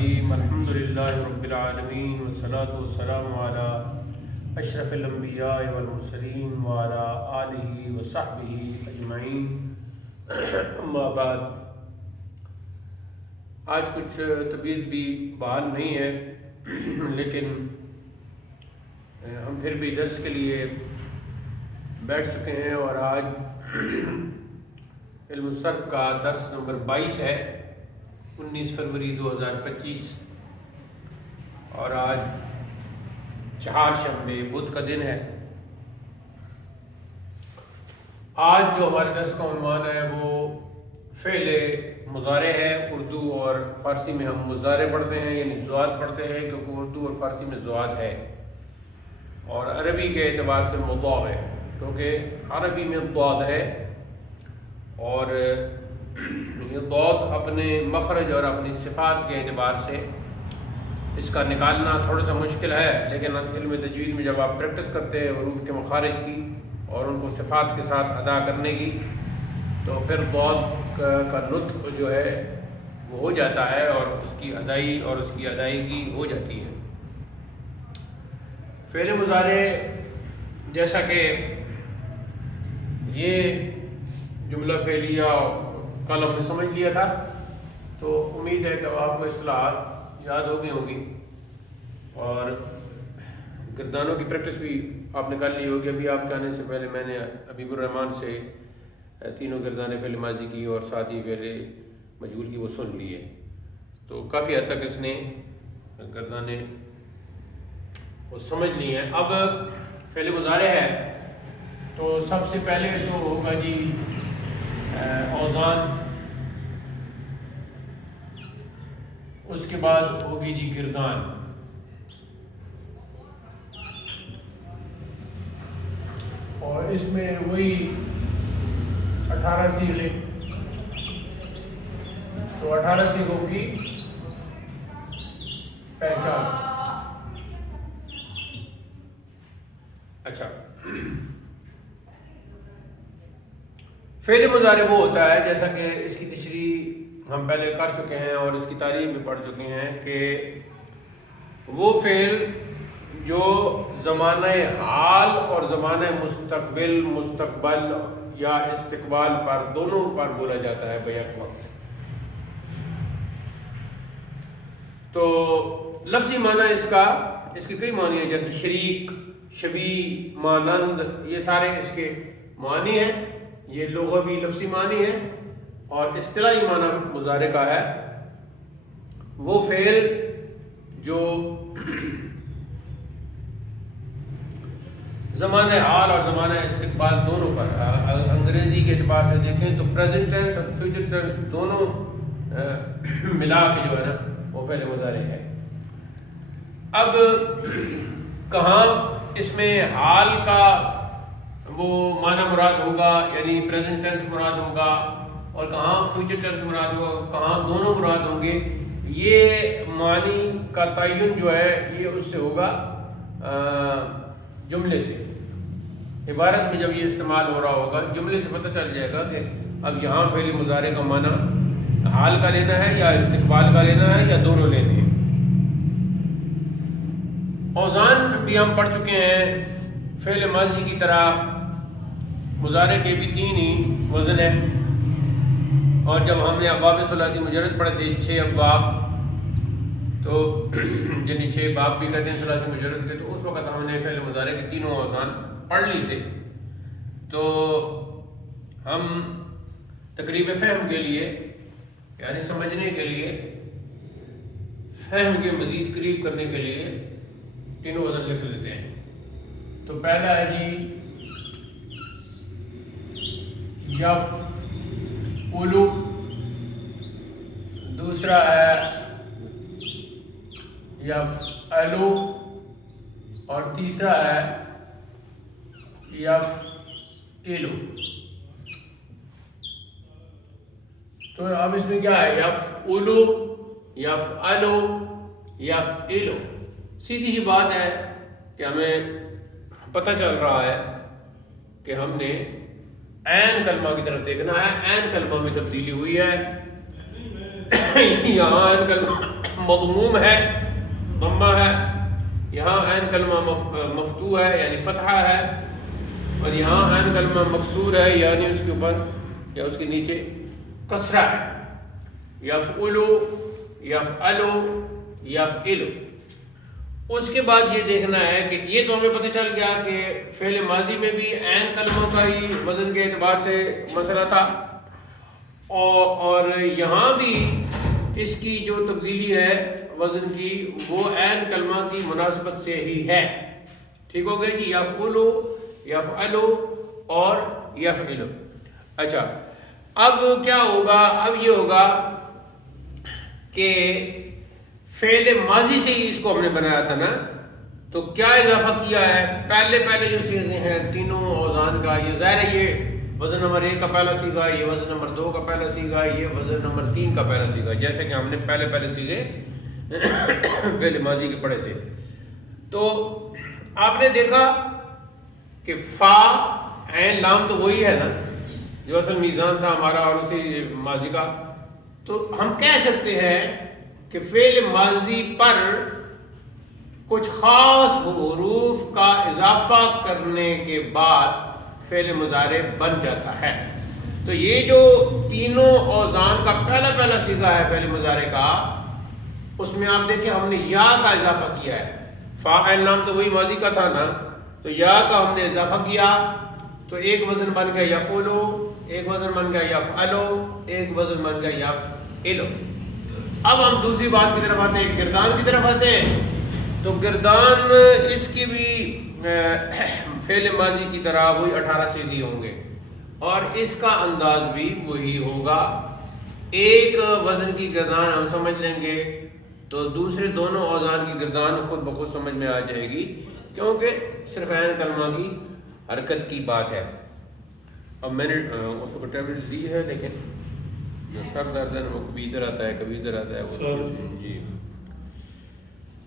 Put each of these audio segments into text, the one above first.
الرحیم الحمدللہ رب العالمین والصلاة والسلام علی اشرف الانبیاء والمرسلین وعلی آلہ وصحبہ اجمعین، اما بعد۔ آج کچھ طبیعت بھی بحال نہیں ہے، لیکن ہم پھر بھی درس کے لیے بیٹھ چکے ہیں، اور آج علم الصرف کا درس نمبر 22 ہے، 19 فروری 2025، اور آج چہارشنبے بدھ کا دن ہے۔ آج جو ہمارے درس کا عنوان ہے وہ فعل مضارع ہے۔ اردو اور فارسی میں ہم مضارع پڑھتے ہیں، یعنی زواد پڑھتے ہیں، کیونکہ اردو اور فارسی میں زواد ہے، اور عربی کے اعتبار سے مضارع ہے، کیونکہ عربی میں ضاد ہے، اور یہ ضاد اپنے مخرج اور اپنی صفات کے اعتبار سے اس کا نکالنا تھوڑا سا مشکل ہے، لیکن علم تجوید میں جب آپ پریکٹس کرتے ہیں حروف کے مخارج کی اور ان کو صفات کے ساتھ ادا کرنے کی، تو پھر ضاد کا نطق جو ہے وہ ہو جاتا ہے، اور اس کی ادائی اور اس کی ادائیگی ہو جاتی ہے۔ فعل مضارع جیسا کہ یہ جملہ فعلیہ کل ہم نے سمجھ لیا تھا، تو امید ہے کہ آپ کو اصطلاحات یاد ہو گئی ہوں گی، اور گردانوں کی پریکٹس بھی آپ نے کر لی ہوگی۔ ابھی آپ کے آنے سے پہلے میں نے حبیب الرحمن سے تینوں گردانے فعل ماضی کی اور ساتھ ہی فعل مجہول کی وہ سن لیے، تو کافی حد تک اس نے گردانے وہ سمجھ لی ہیں۔ اب فعل مضارع ہے، تو سب سے پہلے تو ہوگا جی اوزان، اس کے بعد ہوگی جی گردان، اور اس میں وہی 18 صیغے، تو 18 صیغوں کی پہچان۔ اچھا، فعل مضارع وہ ہوتا ہے، جیسا کہ اس کی تشریح ہم پہلے کر چکے ہیں اور اس کی تعریف بھی پڑھ چکے ہیں، کہ وہ فعل جو زمانہ حال اور زمانہ مستقبل یا استقبال پر دونوں پر بولا جاتا ہے بیک وقت۔ تو لفظی معنی اس کے کئی معنی ہیں، جیسے شریک، شبیہ، مانند، یہ سارے اس کے معنی ہیں، یہ لغوی لفظی معنی ہے۔ اور اصطلاحی معنی مضارع کا ہے وہ فعل جو زمانہ حال اور زمانہ استقبال دونوں پر، انگریزی کے اعتبار سے دیکھیں تو پریزنٹ ٹینس اور فیوچر ٹینس دونوں ملا کے جو ہے نا وہ فعل مضارع ہے۔ اب کہاں اس میں حال کا وہ معنی مراد ہوگا، یعنی پریزنٹ ٹینس مراد ہوگا، اور کہاں فیوچر ٹینس مراد ہوگا، کہاں دونوں مراد ہوں گے، یہ معنی کا تعین جو ہے یہ اس سے ہوگا جملے سے۔ عبارت میں جب یہ استعمال ہو رہا ہوگا، جملے سے پتہ چل جائے گا کہ اب یہاں فعل مضارع کا معنی حال کا لینا ہے یا استقبال کا لینا ہے یا دونوں لینے ہیں۔ اوزان بھی ہم پڑھ چکے ہیں، فعل ماضی کی طرح مضارع کے بھی 3 ہی وزن ہیں، اور جب ہم نے ابواب ثلاثی مجرد پڑھے تھے 6 ابواب، تو جنہیں 6 باب بھی کہتے ہیں ثلاثی مجرد کے، تو اس وقت ہم نے فعل مضارع کے تینوں اوزان پڑھ لی تھے۔ تو ہم تقریب فہم کے لیے، یعنی سمجھنے کے لیے، فہم کے مزید قریب کرنے کے لیے تینوں وزن لکھ لیتے ہیں۔ تو پہلا ہے جی یفعلو، دوسرا ہے یفعلو، اور تیسرا ہے یفعلو۔ تو اب اس میں کیا ہے، یفعلو، یفعلو، یفعلو۔ سیدھی سی بات ہے کہ ہمیں پتہ چل رہا ہے کہ ہم نے عین کلمہ کی طرف دیکھنا ہے، عین کلمہ میں تبدیلی ہوئی ہے، یہاں عین کلمہ مضموم ہے، ضمہ ہے، یہاں عین کلمہ مفتوح ہے یعنی فتحہ ہے، اور یہاں عین کلمہ مکسور ہے یعنی اس کے اوپر یا اس کے نیچے کسرہ ہے. یفعلو، یفعلو، یفعلو. اس کے بعد یہ دیکھنا ہے کہ یہ تو ہمیں پتہ چل گیا کہ فعل ماضی میں بھی عین کلموں کا ہی وزن کے اعتبار سے مسئلہ تھا، اور یہاں بھی اس کی جو تبدیلی ہے وزن کی وہ عین کلمہ کی مناسبت سے ہی ہے. ٹھیک ہو گیا جی. یفعلو، یفعلو اور یفعلو. اچھا اب کیا ہوگا؟ اب یہ ہوگا کہ فعل ماضی سے ہی اس کو ہم نے بنایا تھا نا، تو کیا اضافہ کیا ہے؟ پہلے جو صیغے ہیں تینوں اوزان کا، یہ ظاہر ہے یہ وزن نمبر 1 کا پہلا صیغہ، یہ وزن نمبر 2 کا پہلا صیغہ، یہ وزن نمبر 3 کا پہلا صیغہ، جیسے کہ ہم نے پہلے صیغے فعل ماضی کے پڑھے تھے. تو آپ نے دیکھا کہ فا عین لام تو وہی ہے نا جو اصل میزان تھا ہمارا اور اسی ماضی کا. تو ہم کہہ سکتے ہیں کہ فعل ماضی پر کچھ خاص حروف کا اضافہ کرنے کے بعد فعل مضارع بن جاتا ہے. تو یہ جو تینوں اوزان کا پہلا صیغہ ہے فعل مضارع کا، اس میں آپ دیکھیں ہم نے یا کا اضافہ کیا ہے. فا عین لام تو وہی ماضی کا تھا نا، تو یا کا ہم نے اضافہ کیا تو ایک وزن بن گیا یفعلو، ایک وزن بن گیا یفعلو، ایک وزن بن گیا یفعلو. اب ہم دوسری بات کی طرف آتے ہیں، گردان کی طرف آتے ہیں. تو گردان اس کی بھی فعل ماضی کی طرح وہی 18 صیغے ہوں گے اور اس کا انداز بھی وہی ہوگا. ایک وزن کی گردان ہم سمجھ لیں گے تو دوسرے دونوں اوزان کی گردان خود بخود سمجھ میں آ جائے گی، کیونکہ صرف عین کلمہ کی حرکت کی بات ہے. اب میں نے اس کو ٹیبلٹ دی ہے، لیکن جو سر درد ہے وہ کبھی ادھر آتا ہے کبھی ادھر آتا ہے وہ جی.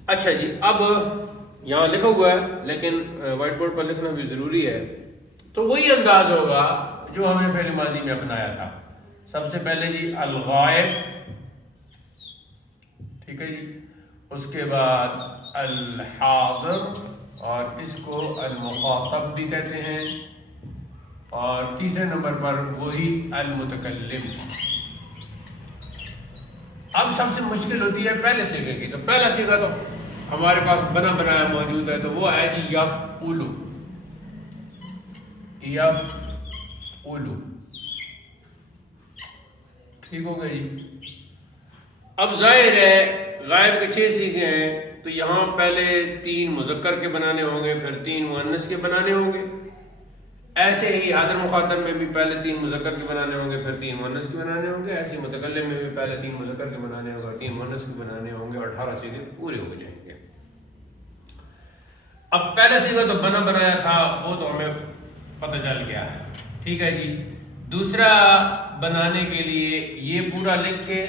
اچھا جی، اب یہاں لکھا ہوا ہے لیکن وائٹ بورڈ پر لکھنا بھی ضروری ہے. تو وہی انداز ہوگا جو ہم نے فعل ماضی میں اپنایا تھا. سب سے پہلے جی الغائب، ٹھیک ہے جی، اس کے بعد الحاضر اور اس کو المخاطب بھی کہتے ہیں، اور تیسرے نمبر پر وہی المتکلم. اب سب سے مشکل ہوتی ہے پہلے صیغے کی. تو پہلا صیغہ تو ہمارے پاس بنا بنایا موجود ہے، تو وہ ہے جی یفعلو. یفعلو، ٹھیک ہو گیا جی. اب ظاہر ہے غائب کے 6 صیغے ہیں، تو یہاں پہلے 3 مذکر کے بنانے ہوں گے، پھر 3 مؤنث کے بنانے ہوں گے. ایسے ہی حاضر مخاطب میں بھی پہلے 3 مذکر کے بنانے ہوں گے، پھر 3 مؤنث کے بنانے ہوں گے. ایسے ہی متکلم میں بھی پہلے 3 مذکر کے بنانے ہوں گے اور 3 مؤنث کے بنانے ہوں گے، اور 18 صیغے پورے ہو جائیں گے. اب پہلا صیغہ تو بنا بنایا تھا، وہ تو ہمیں پتہ چل گیا ہے، ٹھیک ہے جی. دوسرا بنانے کے لیے یہ پورا لکھ کے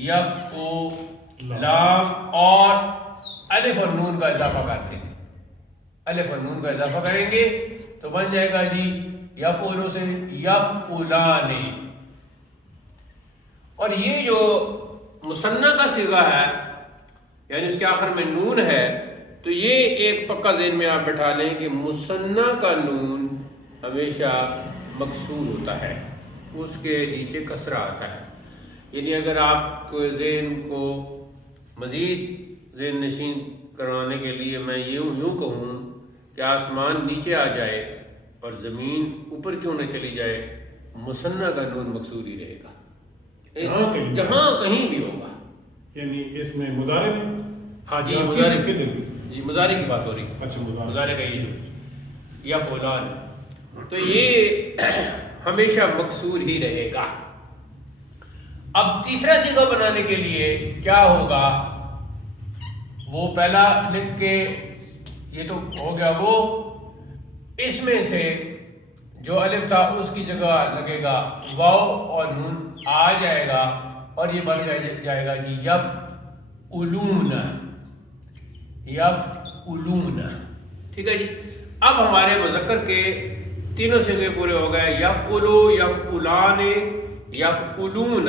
یفعو لام اور الف اور نون کا اضافہ کر دیں گے. الف اور نون کا اضافہ کریں گے تو بن جائے گا جی یفعلو سے یفعلان. اور یہ جو مثنیٰ کا صیغہ ہے یعنی اس کے آخر میں نون ہے، تو یہ ایک پکا ذہن میں آپ بٹھا لیں کہ مثنیٰ کا نون ہمیشہ مکسور ہوتا ہے، اس کے نیچے کسرہ آتا ہے. یعنی اگر آپ کو ذہن کو مزید ذہن نشین کروانے کے لیے میں یوں کہوں کہ آسمان نیچے آ جائے اور زمین اوپر کیوں نہ چلی جائے، مثنیٰ کا نون مکسور ہی رہے گا جہاں کہیں بھی ہوگا. یعنی اس میں مضارع میں، ہاں جی مضارع کی بات ہو رہی ہے. اچھا مضارع کا یہ یا فلان، تو یہ ہمیشہ مکسور ہی رہے گا. اب تیسرا صیغہ بنانے کے لیے کیا ہوگا، وہ پہلا لکھ کے یہ تو ہو گیا، وہ اس میں سے جو الف تھا اس کی جگہ لگے گا واو اور نون آ جائے گا اور یہ بن جائے گا جی یفعلون. یفعلون، ٹھیک ہے جی. اب ہمارے مذکر کے تینوں صیغے پورے ہو گئے، یفعلو، یفعلان، یفعلون.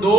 2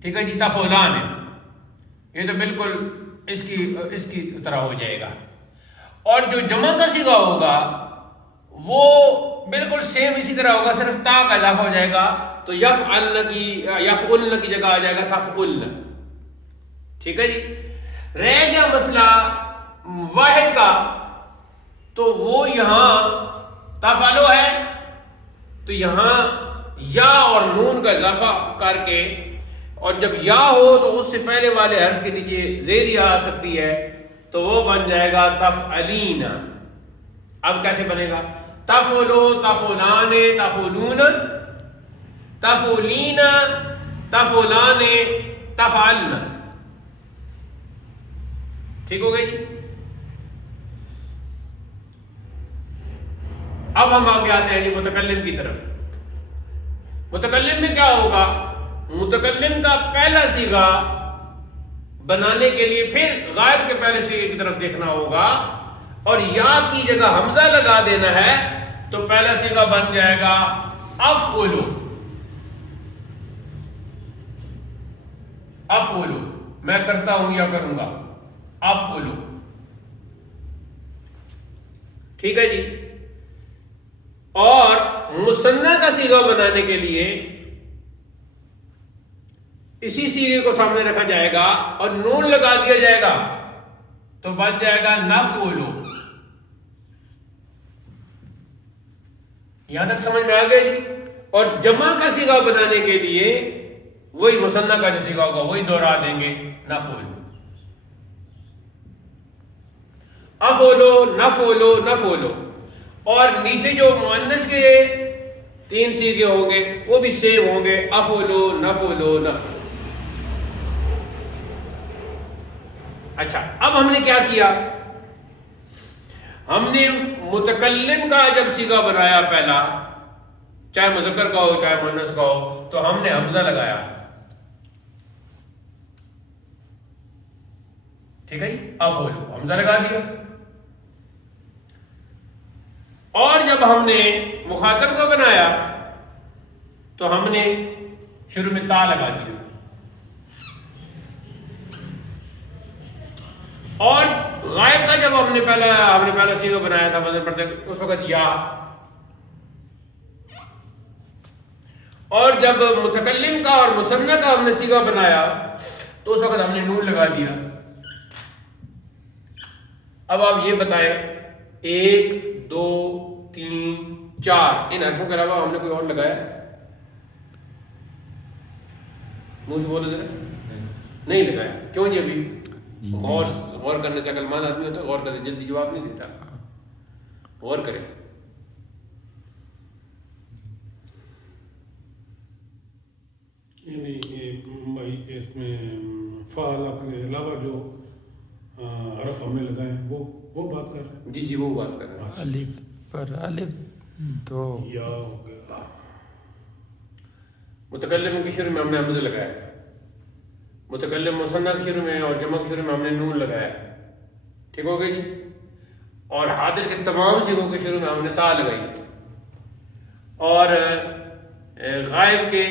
ٹھیک ہے جی، تفعلان ہے، یہ تو بالکل اس کی طرح ہو جائے گا. اور جو جمع کا صیغہ ہوگا وہ بالکل سیم اسی طرح ہوگا، صرف تا کا اضافہ ہو جائے گا، تو یفعلن کی جگہ آ جائے گا تفعلن. ٹھیک ہے جی. رہ گیا مسئلہ واحد کا، تو وہ یہاں تفعلو ہے، تو یہاں یا اور نون کا اضافہ کر کے، اور جب یا ہو تو اس سے پہلے والے حرف کے نیچے زیر یا آ سکتی ہے، تو وہ بن جائے گا تفعلین. اب کیسے بنے گا؟ تفعلو، تفعلان، تفعلون، تفعلین، تفعلان، تفعلن. ٹھیک ہو گئی جی. اب ہم آگے آتے ہیں جی متکلم کی طرف. متکلم میں کیا ہوگا؟ متکلم کا پہلا صیغہ بنانے کے لیے پھر غائب کے پہلے صیغے کی طرف دیکھنا ہوگا، اور یا کی جگہ حمزہ لگا دینا ہے، تو پہلا صیغہ بن جائے گا افعلو. افعلو، میں کرتا ہوں یا کروں گا، افعلو. ٹھیک ہے جی. اور مثنیٰ کا صیغہ بنانے کے لیے اسی صیغے کو سامنے رکھا جائے گا اور نون لگا دیا جائے گا، تو بن جائے گا نفعلو. یہاں تک سمجھ میں آ گیا جی. اور جمع کا صیغہ بنانے کے لیے وہی مثنیٰ کا جو صیغہ ہوگا وہی دوہرا دیں گے، نفعلو. افعلو، نفعلو، نفعلو. اور نیچے جو مؤنث کے 3 صیغے ہوں گے وہ بھی سیم ہوں گے، افعلو، نفعلو، نفعلو. اچھا، اب ہم نے کیا کیا؟ ہم نے متکلم کا جب صیغہ بنایا پہلا، چاہے مذکر کا ہو چاہے مؤنث کا ہو، تو ہم نے حمزہ لگایا. ٹھیک ہے جی. افعلو، حمزہ لگا دیا. اور جب ہم نے مخاطب کو بنایا تو ہم نے شروع میں تا لگا دیا. اور غائب کا جب ہم نے پہلا صیغہ بنایا تھا وزن پڑھتے اس وقت یا. اور جب متکلم کا اور مثنیٰ کا ہم نے صیغہ بنایا تو اس وقت ہم نے نون لگا دیا. اب آپ یہ بتائیں، 1 2 3 4 ان حرفوں کے علاوہ ہم نے کوئی اور لگایا؟ منہ سے بولو ذرا. نہیں لگایا. کیوں جی؟ ابھی غور کرنے سے عقل مند آدمی ہوتا ہے، غور کرنے جلدی جواب نہیں دیتا. غور کریں. یعنی بھائی اس میں فعل کے علاوہ جو حرف ہم نے لگائے ہیں وہ بات کر رہے ہیں. جی جی، وہ بات کر رہے ہیں. الف پر الف تو یا ہو گیا. متکلم کی شروع میں ہم نے حمزہ لگایا، متکلم مثنیٰ کی شروع میں اور جمع کی شروع میں ہم نے نون لگایا. ٹھیک ہو گئی جی. اور حاضر کے تمام صیغوں کے شروع میں ہم نے تا لگائی. اور غائب کے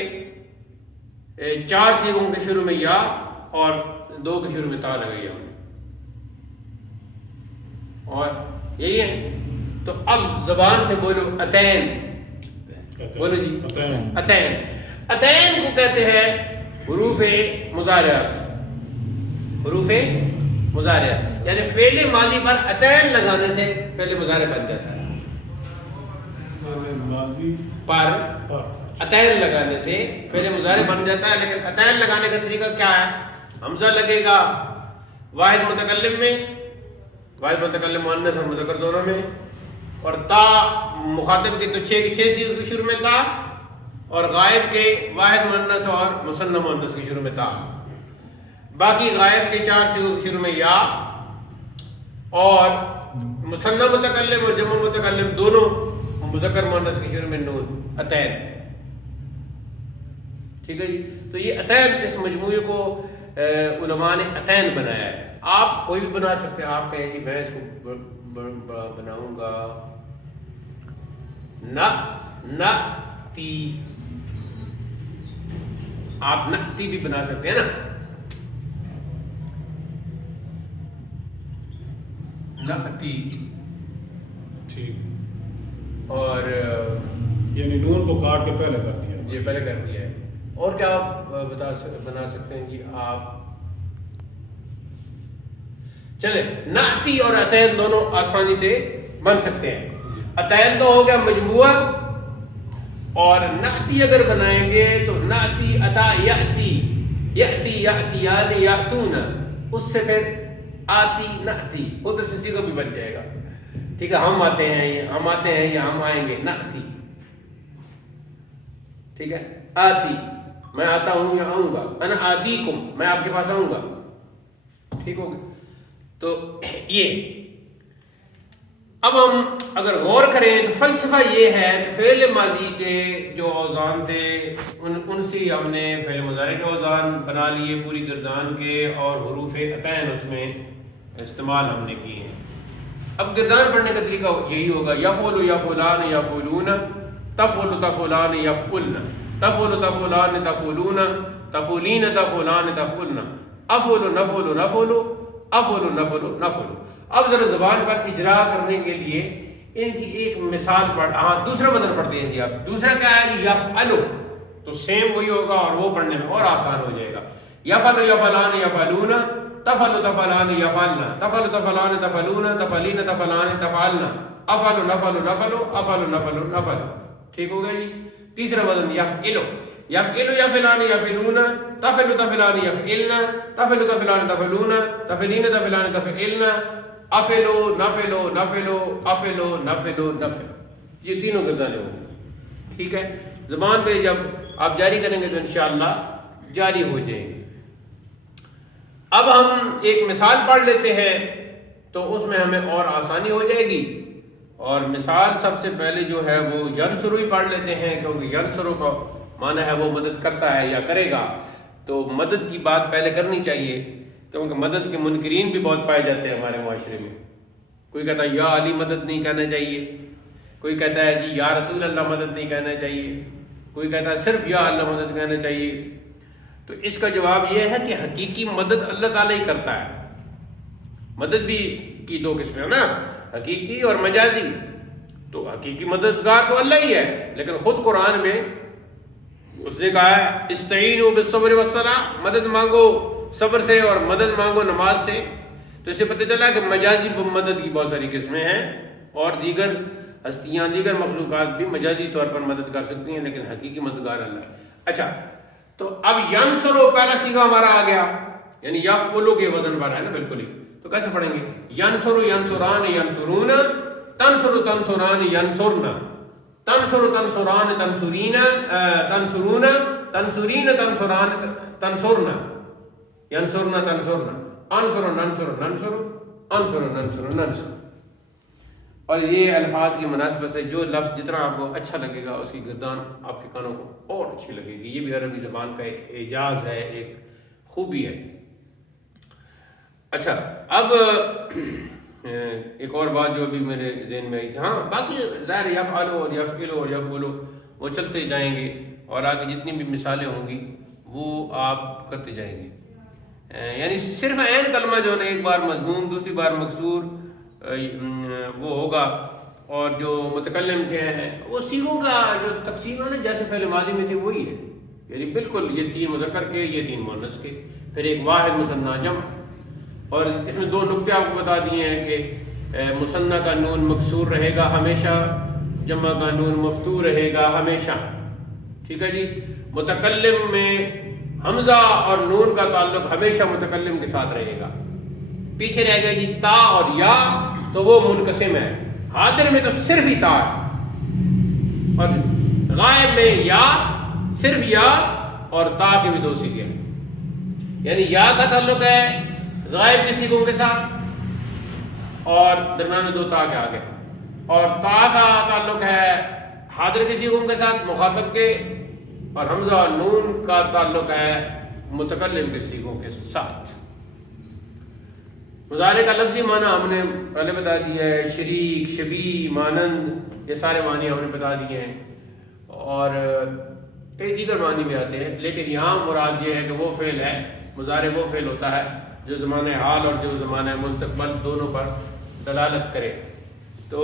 4 صیغوں کے شروع میں یا اور 2 کے شروع میں تا لگائی ہم نے. اور یہی ہے. تو اب زبان سے بولو اتین. بولو جی. اتین. اتین کو کہتے ہیں حروف مضارعات. حروف مضارعات یعنی فعل ماضی پر اتین لگانے سے فعل مضارع بن جاتا ہے. فعل ماضی پر اتین لگانے سے فعل مضارع بن جاتا ہے. لیکن اتین لگانے کا طریقہ کیا ہے؟ حمزہ لگے گا واحد متکلم میں، واحد متکلم مؤنث اور مذکر دونوں میں، اور تا مخاطب کے تو 6 صیغوں کے شروع میں تا، اور غائب کے واحد مؤنث اور مثنیٰ مؤنث کے شروع میں تا. باقی غائب کے 4 صیغوں کے شروع میں یا، اور مثنیٰ متکلم اور جمع متکلم دونوں مذکر مؤنث کے شروع میں نون. اتین. ٹھیک ہے جی. تو یہ اتین اس مجموعے کو علماء نے اتین بنایا ہے. آپ کوئی بھی بنا سکتے ہیں. آپ کہیں کہ میں اس کو بناؤں گا نہ تی. آپ نأتی بھی بنا سکتے ہیں نا، نأتی، ٹھیک، اور یعنی نون کو کاٹ کے پہلے کر دیا. جی پہلے کر دیا ہے. اور کیا آپ بنا سکتے ہیں جی آپ؟ چلیں نأتی اور اتین دونوں آسانی سے بن سکتے ہیں. اتین تو ہو گیا مجموعہ، اور نأتی اگر بنائیں گے تو نأتی اتا یأتی، یأتی یأتیان یأتون، اس سے پھر آتی نأتی، ادھر سے صیغہ بھی بن جائے گا. ٹھیک ہے، ہم آتے ہیں، ہم آتے ہیں یا ہم آئیں گے، نأتی. ٹھیک ہے، آتی میں آتا ہوں یا آؤں گا، انا آتیکم میں آپ کے پاس آؤں گا. ٹھیک ہوگا. تو یہ اب ہم اگر غور کریں تو فلسفہ یہ ہے کہ فعل ماضی کے جو اوزان تھے ان سے ہم نے فعل مضارع کے اوزان بنا لیے پوری گردان کے، اور حروف عطین اس میں استعمال ہم نے کیے ہیں. اب گردان پڑھنے کا طریقہ یہی ہوگا، یفعل یفعلان یفعلون، تفعل تفعلان یفعلن، تفعل تفعلان تفعلون، تفعلین تفعلان تفعلن، افعل نفعل نفعل، افعل نفعل نفعل. اب ذرا زبان پر اجرا کرنے کے لیے ان کی ایک مثال پڑھ، ہاں دوسرا وزن پڑھتے ہیں جی. آپ دوسرا کیا ہے جی؟ یفعل، تو سیم وہی ہوگا اور وہ پڑھنے میں اور آسان ہو جائے گا. یفعل یفعلان یفعلون، تفعل تفعلان یفعلن، تفعل تفعلان تفعلون، تفعلین تفعلان تفعلن، افعل نفعل نفعل، افعل نفعل نفعل. ٹھیک ہو گیا جی. تیسرا وزن یفعل، یفعل یفعلان یفعلون، تفعل تفعلان یفعلن، تفعل تفعلان تفعلون، تفعلین تفعلان تفعلن، افعلو نفعلو نفعلو افعلو نفعلو نفعل. یہ تینوں گردانیں ہوں گی. ٹھیک ہے، زبان پہ جب آپ جاری کریں گے تو انشاءاللہ جاری ہو جائیں گے. اب ہم ایک مثال پڑھ لیتے ہیں تو اس میں ہمیں اور آسانی ہو جائے گی. اور مثال سب سے پہلے جو ہے وہ ینصرو ہی پڑھ لیتے ہیں، کیونکہ ینصرو کا معنی ہے وہ مدد کرتا ہے یا کرے گا. تو مدد کی بات پہلے کرنی چاہیے، کیونکہ مدد کے منکرین بھی بہت پائے جاتے ہیں ہمارے معاشرے میں. کوئی کہتا ہے یا علی مدد نہیں کہنا چاہیے، کوئی کہتا ہے جی یا رسول اللہ مدد نہیں کہنا چاہیے، کوئی کہتا ہے صرف یا اللہ مدد کہنا چاہیے. تو اس کا جواب یہ ہے کہ حقیقی مدد اللہ تعالیٰ ہی کرتا ہے. مدد بھی کی دو قسمیں ہیں نا، حقیقی اور مجازی. تو حقیقی مددگار تو اللہ ہی ہے، لیکن خود قرآن میں اس نے کہا ہے استعینوا بالصبر والصلاۃ، مدد مانگو صبر سے اور مدد مانگو نماز سے. تو اس سے پتہ چلا کہ مجازی مدد کی بہت ساری قسمیں ہیں، اور دیگر ہستیاں، دیگر مخلوقات بھی مجازی طور پر مدد کر سکتی ہیں، لیکن حقیقی مددگار اللہ ہے. اچھا، تو اب ینصرو پہلا صیغہ ہمارا آ گیا، یعنی یفعلو کے وزن پر ہے نا بالکل ہی. تو کیسے پڑھیں گے؟ ینصرو ینصران ینصرون، تنصر تنصران ینصرن، تنصر تنصران تنصرین تنصرون، تنصرین تنصران تنصرن، ینصرن تنصرن، انصر ننصر ننصر، انصر ننصر ننصر. اور یہ الفاظ کی مناسبت سے جو لفظ جتنا آپ کو اچھا لگے گا اس کی گردان آپ کے کانوں کو اور اچھی لگے گی. یہ بھی عربی زبان کا ایک اعجاز ہے، ایک خوبی ہے. اچھا، اب ایک اور بات جو ابھی میرے ذہن میں آئی تھی، ہاں باقی ظاہر یفعلو اور یفعلو اور یفعلو وہ چلتے جائیں گے، اور آگے جتنی بھی مثالیں ہوں گی وہ آپ کرتے جائیں گے. یعنی صرف عین کلمہ جو ہے ایک بار مضموم دوسری بار مکسور وہ ہوگا، اور جو متکلم کے ہیں وہ صیغوں کا جو تقسیم ہے نا جیسے فعل ماضی میں تھے وہی ہے. یعنی بالکل یہ 3 مذکر کے، یہ 3 مؤنث کے، پھر ایک واحد مثنیٰ جمع. اور اس میں 2 نقطے آپ کو بتا دیے ہیں کہ مثنیٰ کا نون مکسور رہے گا ہمیشہ، جمع کا نون مفتوح رہے گا ہمیشہ. ٹھیک ہے جی. متکلم میں حمزہ اور نون کا تعلق ہمیشہ متکلم کے ساتھ رہے گا. پیچھے رہ گیا جی تا اور یا، تو وہ منقسم ہے. حاضر میں تو صرف ہی تا ہے، اور غائب میں یا، صرف یا اور تا کے بھی 2 صیغے ہیں. یعنی یا کا تعلق ہے غائب کے صیغوں کے ساتھ اور درمیان میں 2 تا کے آگے، اور تا کا تعلق ہے حاضر کے صیغوں کے ساتھ مخاطب کے، اور حمزہ اور نون کا تعلق ہے متکلم کے صیغوں کے ساتھ. مضارع کا لفظی معنی ہم نے پہلے بتا دیا ہے، شریک، شبیہ، مانند، یہ سارے معنی ہم نے بتا دیے ہیں. اور کئی دیگر معنی میں آتے ہیں، لیکن یہاں مراد یہ ہے کہ وہ فعل ہے، مضارع وہ فعل ہوتا ہے جو زمانہ حال اور جو زمانہ مستقبل دونوں پر دلالت کرے۔ تو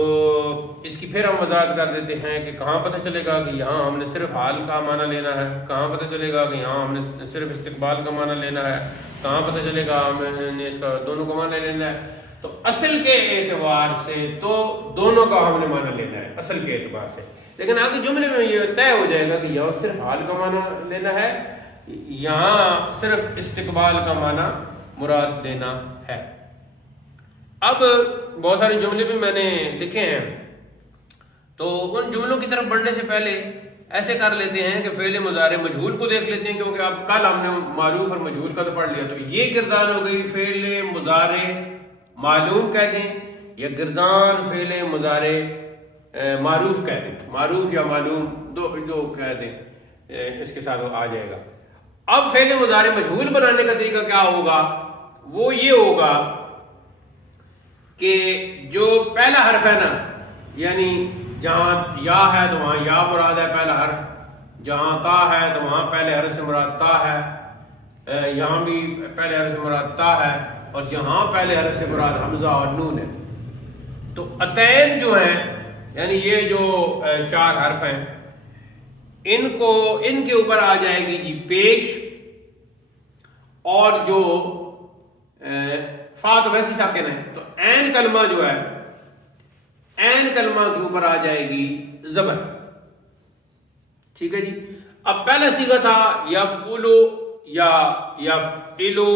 اس کی پھر ہم وضاحت کر دیتے ہیں کہ کہاں پتہ چلے گا کہ یہاں ہم نے صرف حال کا معنی لینا ہے، کہاں پتہ چلے گا کہ یہاں ہم نے صرف استقبال کا معنی لینا ہے، کہاں پتہ چلے گا ہم نے اس کا دونوں کا معنی لینا ہے۔ تو اصل کے اعتبار سے تو دونوں کا ہم نے معنی لینا ہے اصل کے اعتبار سے، لیکن آگے جملے میں یہ طے ہو جائے گا کہ یہاں صرف حال کا معنی لینا ہے، یہاں صرف استقبال کا معنی مراد دینا ہے۔ اب بہت سارے جملے بھی میں نے لکھے ہیں، تو ان جملوں کی طرف بڑھنے سے پہلے ایسے کر لیتے ہیں کہ فعل مضارع مجہول کو دیکھ لیتے ہیں، کیونکہ اب کل ہم نے معروف اور مجہول کا تو پڑھ لیا، تو یہ گردان ہو گئی فعل مضارع معلوم کہہ دیں یا گردان فعل مضارع معروف کہہ دیں، معروف یا معلوم دو کہہ دیں، اس کے ساتھ آ جائے گا۔ اب فعل مضارع مجہول بنانے کا طریقہ کیا ہوگا؟ وہ یہ ہوگا کہ جو پہلا حرف ہے نا، یعنی جہاں یا ہے تو وہاں یا مراد ہے پہلا حرف، جہاں تا ہے تو وہاں پہلے حرف سے مراد تا ہے، یہاں بھی پہلے حرف سے مراد تا ہے، اور جہاں پہلے حرف سے مراد حمزہ اور نون ہے۔ تو اتین جو ہیں، یعنی یہ جو 4 حرف ہیں، ان کے اوپر آ جائے گی جی پیش، اور جو فا تو ویسی ساکن ہے، تو عین کلمہ جو ہے، عین کلمہ کے اوپر آ جائے گی زبر۔ ٹھیک ہے جی۔ اب پہلا صیغہ تھا یفعلو یا یفعلو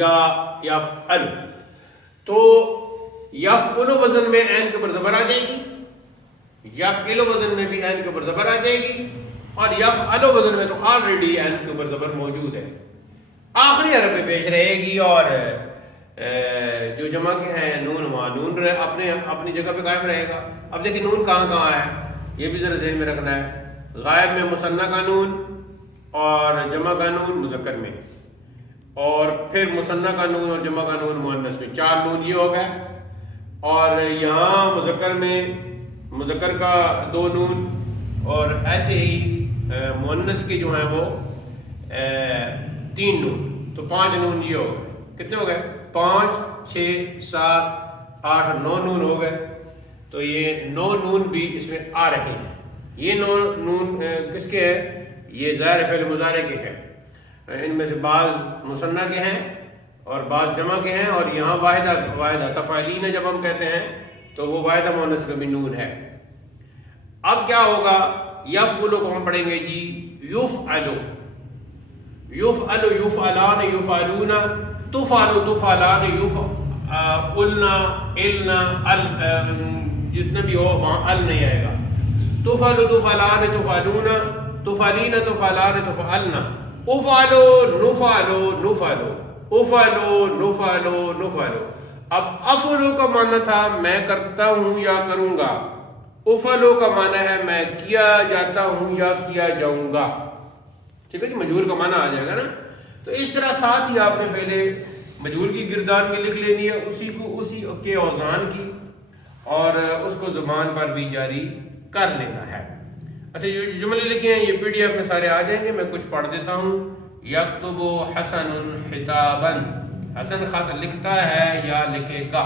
یا یفعل، تو یفعلو وزن میں عین کے اوپر زبر آ جائے گی، یفعلو وزن میں بھی عین کے اوپر زبر آ جائے گی، اور یفعلو وزن میں تو آلریڈی عین کے اوپر زبر موجود ہے، آخری حرف پہ پیش رہے گی، اور جو جمع کے ہیں نون وہاں نون اپنی جگہ پہ قائم رہے گا۔ اب دیکھیں نون کہاں ہے، یہ بھی ذرا ذہن میں رکھنا ہے۔ غائب میں مثنیٰ کا نون اور جمع کا نون مذکر میں، اور پھر مثنیٰ کا نون اور جمع کا نون مؤنث میں، 4 نون یہ ہو گئے، اور یہاں مذکر میں مذکر کا 2 نون، اور ایسے ہی مؤنث کی جو ہیں وہ 3 نون، تو 5 نون یہ ہو گئے۔ کتنے ہو گئے؟ 5 6 7 8 9 نون ہو گئے۔ تو یہ 9 نون بھی اس میں آ رہے ہیں۔ یہ 9 نون کس کے ہیں؟ یہ ظاہر فعل مضارع کے ہیں، ان میں سے بعض مثنیٰ کے ہیں اور بعض جمع کے ہیں، اور یہاں واحدہ تفاعلین جب ہم کہتے ہیں تو وہ واحدہ مؤنث کا بھی نون ہے۔ اب کیا ہوگا؟ یفعلو کو ہم پڑھیں گے جی یفعلو، یفعلو یفعلان یفعلون، تفعلو تفعلان یفعلنا علنا، جتنا بھی ہو وہاں ال نہیں آئے گا۔ تفعلو تفعلان تفعلون، تفعلین تفعلان تفعلنا، افعلو نفعلو نفعلو، افعلو نفعلو نفعلو۔ اب افعلو کا معنی تھا میں کرتا ہوں یا کروں گا، افعلو کا معنی ہے میں کیا جاتا ہوں یا کیا جاؤں گا۔ ٹھیک ہے جی، مجہول کا معنی آ جائے گا نا۔ تو اس طرح ساتھ ہی آپ نے پہلے مجہول کی گردان کی لکھ لینی ہے، اسی کے اوزان کی، اور اس کو زبان پر بھی جاری کر لینا ہے۔ اچھا، یہ جملے لکھے ہیں یہ PDF میں سارے آ جائیں گے، میں کچھ پڑھ دیتا ہوں۔ یکتب حسن خطابا، حسن خط لکھتا ہے یا لکھے گا۔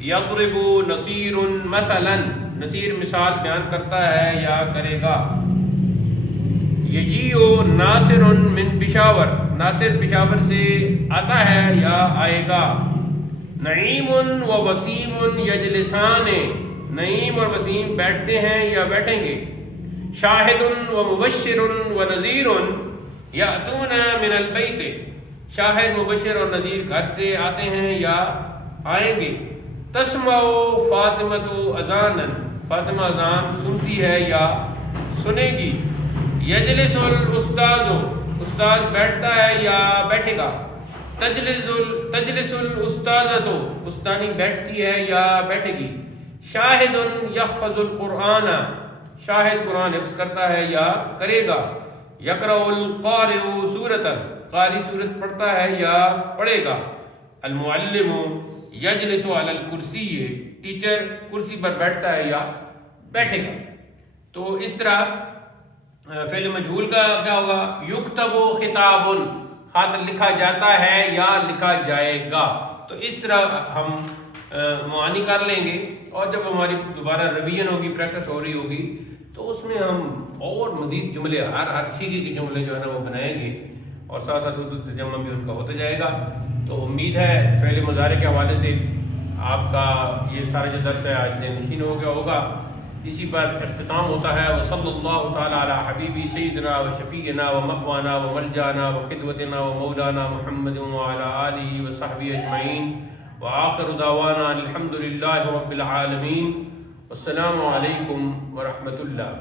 یضرب نصیر مثلا، نصیر مثال بیان کرتا ہے یا کرے گا۔ یجیء ناصر من پشاور، ناصر پشاور سے آتا ہے یا آئے گا۔ نعیم و وسیم یجلسان، نعیم اور وسیم بیٹھتے ہیں یا بیٹھیں گے۔ شاہد و مبشر و نذیر یأتون من البیت، شاہد مبشر اور نذیر گھر سے آتے ہیں یا آئیں گے۔ تسمع فاطمۃ اذانا، فاطمہ اذان سنتی ہے یا سنے گی۔ یجلس الاستاذ، استاد بیٹھتا ہے یا بیٹھے گا۔ تجلس الاستاذۃ، استانی بیٹھتی ہے یا بیٹھے گی۔ شاہد یحفظ القرآن، شاہد قرآن حفظ کرتا ہے یا کرے گا۔ یقرأ القارئ سورۃ، قاری سورت پڑھتا ہے یا پڑھے گا۔ المعلم یجلس علی الکرسی، ٹیچر کرسی پر بیٹھتا ہے یا بیٹھے گا۔ تو اس طرح فعل مجہول کا کیا ہوگا؟ یکتب خطاب، خط لکھا جاتا ہے یا لکھا جائے گا. تو اس طرح ہم معانی کر لیں گے، اور جب ہماری دوبارہ ریویژن ہوگی، پریکٹس ہو رہی ہوگی، تو اس میں ہم اور مزید جملے ہر سیگے کے جملے جو ہے نا وہ بنائیں گے، اور ساتھ ساتھ اردو ترجمہ بھی ان کا ہوتا جائے گا. تو امید ہے فعل مضارع کے حوالے سے آپ کا یہ سارا جو درس ہے آج سے نشین ہو گیا ہوگا. اسی پر اختتام ہوتا ہے. وصلی اللہ تعالی علی حبیبی سیدنا و شفیعنا و مقوانا و ملجانا و قدوتنا و مولانا محمد وعلی آلہ و صحبہ اجمعین، وآخر دعوانا الحمد للہ رب العالمین. السلام علیکم ورحمۃ اللہ.